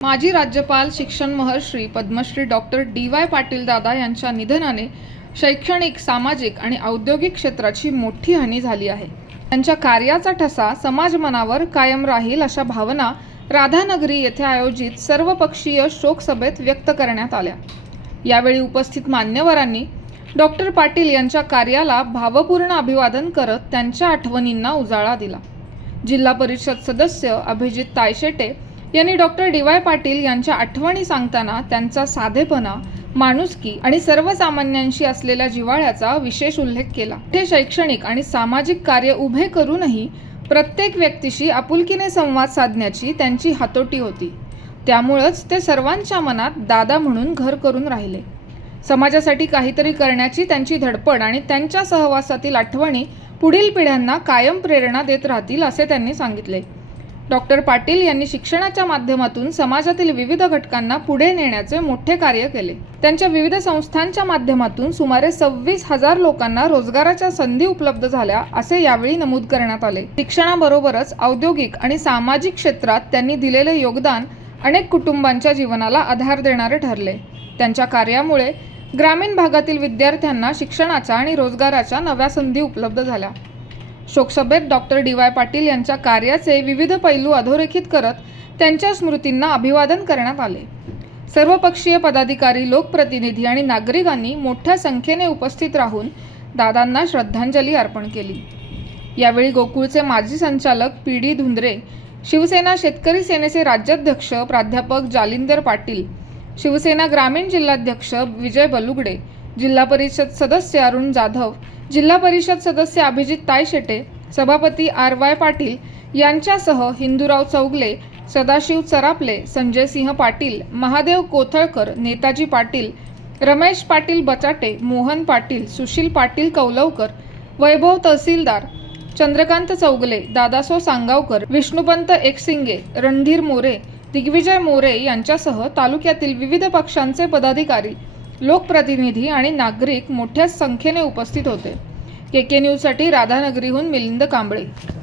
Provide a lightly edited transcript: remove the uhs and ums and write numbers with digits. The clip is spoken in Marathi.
माजी राज्यपाल शिक्षण महर्षी पद्मश्री डॉक्टर डी.वाय. पाटील दादा यांच्या निधनाने शैक्षणिक, सामाजिक आणि औद्योगिक क्षेत्राची मोठी हानी झाली आहे. त्यांच्या कार्याचा ठसा समाज मनावर कायम राहील अशा भावना राधानगरी येथे आयोजित सर्वपक्षीय शोक सभेत व्यक्त करण्यात आल्या. यावेळी उपस्थित मान्यवरांनी डॉक्टर पाटील यांच्या कार्याला भावपूर्ण अभिवादन करत त्यांच्या आठवणींना उजाळा दिला. जिल्हा परिषद सदस्य अभिजित तायशेटे यांनी डॉक्टर डी.वाय. पाटील यांच्या आठवणी सांगताना त्यांचा साधेपणा, माणुसकी आणि सर्वसामान्यांशी असलेल्या जिव्हाळ्याचा विशेष उल्लेख केला. ते शैक्षणिक आणि सामाजिक कार्य उभे करूनही प्रत्येक व्यक्तीशी आपुलकीने संवाद साधण्याची त्यांची हातोटी होती. त्यामुळेच ते सर्वांच्या मनात दादा म्हणून घर करून राहिले. समाजासाठी काहीतरी करण्याची त्यांची धडपड आणि त्यांच्या सहवासातील आठवणी पुढील पिढ्यांना कायम प्रेरणा देत राहतील असे त्यांनी सांगितले. डॉक्टर पाटील यांनी शिक्षणाच्या माध्यमातून समाजातील विविध घटकांना पुढे नेण्याचे मोठे कार्य केले. त्यांच्या विविध संस्थांच्या माध्यमातून सुमारे 26,000 लोकांना रोजगाराच्या संधी उपलब्ध झाल्या असे यावेळी नमूद करण्यात आले. शिक्षणाबरोबरच औद्योगिक आणि सामाजिक क्षेत्रात त्यांनी दिलेले योगदान अनेक कुटुंबांच्या जीवनाला आधार देणारे ठरले. त्यांच्या कार्यामुळे ग्रामीण भागातील विद्यार्थ्यांना शिक्षणाच्या आणि रोजगाराच्या नव्या संधी उपलब्ध झाल्या. शोकसभेत डॉक्टर डी.वाय. पाटील यांच्या कार्याचे विविध पैलू अधोरेखित करत त्यांच्या स्मृतींना अभिवादन करण्यात आले. सर्वपक्षीय पदाधिकारी, लोकप्रतिनिधी आणि नागरिकांनी मोठ्या संख्येने उपस्थित राहून दादांना श्रद्धांजली अर्पण केली. यावेळी गोकुळचे माजी संचालक पी.डी. धुंद्रे, शिवसेना शेतकरी सेनेचे राज्याध्यक्ष प्राध्यापक जालिंदर पाटील, शिवसेना ग्रामीण जिल्हाध्यक्ष विजय बलुगडे, जिल्हा परिषद सदस्य अरुण जाधव, जिल्हा परिषद सदस्य अभिजित तायशेटे, सभापती आर.वाय. पाटील यांच्यासह हिंदूराव चौगले, सदाशिव चरापले, संजय सिंह पाटील, महादेव कोथळकर, नेताजी पाटील, रमेश पाटील बचाटे, मोहन पाटील, सुशील पाटील कौलवकर, वैभव तहसीलदार, चंद्रकांत चौगले, दादासो सांगावकर, विष्णुपंत एकसिंगे, रणधीर मोरे, दिग्विजय मोरे यांच्यासह तालुक्यातील विविध पक्षांचे पदाधिकारी, लोकप्रतिनिधी आणि नागरिक मोठ्या संख्येने उपस्थित होते. के.के. न्यूजसाठी राधानगरीहून मिलिंद कांबळे.